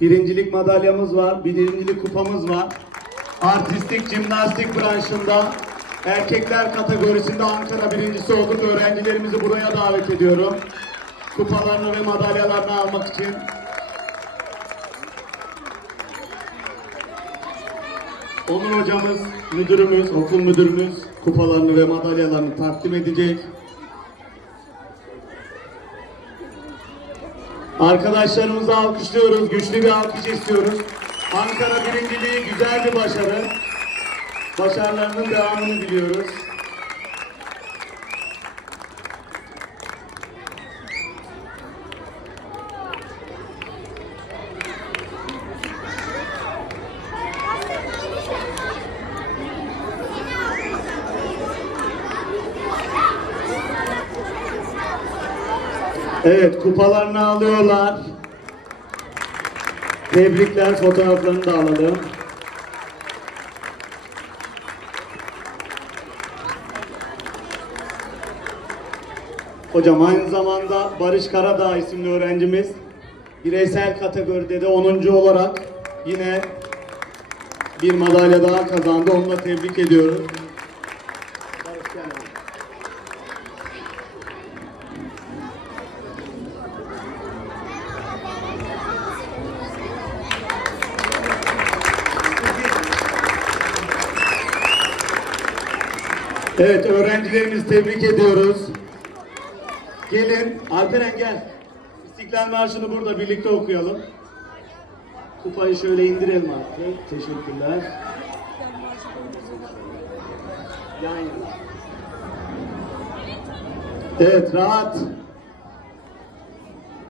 Birincilik madalyamız var, birincilik kupamız var. Artistik, jimnastik branşında erkekler kategorisinde Ankara birincisi olduk. Öğrencilerimizi buraya davet ediyorum. Kupalarını ve madalyalarını almak için. Onur hocamız, müdürümüz, okul müdürümüz kupalarını ve madalyalarını takdim edecek. Arkadaşlarımızı alkışlıyoruz. Güçlü bir alkış istiyoruz. Ankara birinciliği güzel bir başarı. Başarılarının devamını diliyoruz. Evet, kupalarını alıyorlar. Tebrikler, fotoğraflarını da alalım. Hocam aynı zamanda Barış Karadağ isimli öğrencimiz bireysel kategoride de 10. olarak yine bir madalya daha kazandı. Onu da tebrik ediyoruz. Evet öğrencilerimizi tebrik ediyoruz. Gelin Alperen gel. İstiklal Marşı'nı burada birlikte okuyalım. Kupayı şöyle indirelim artık. Teşekkürler. Yan yana. Evet rahat.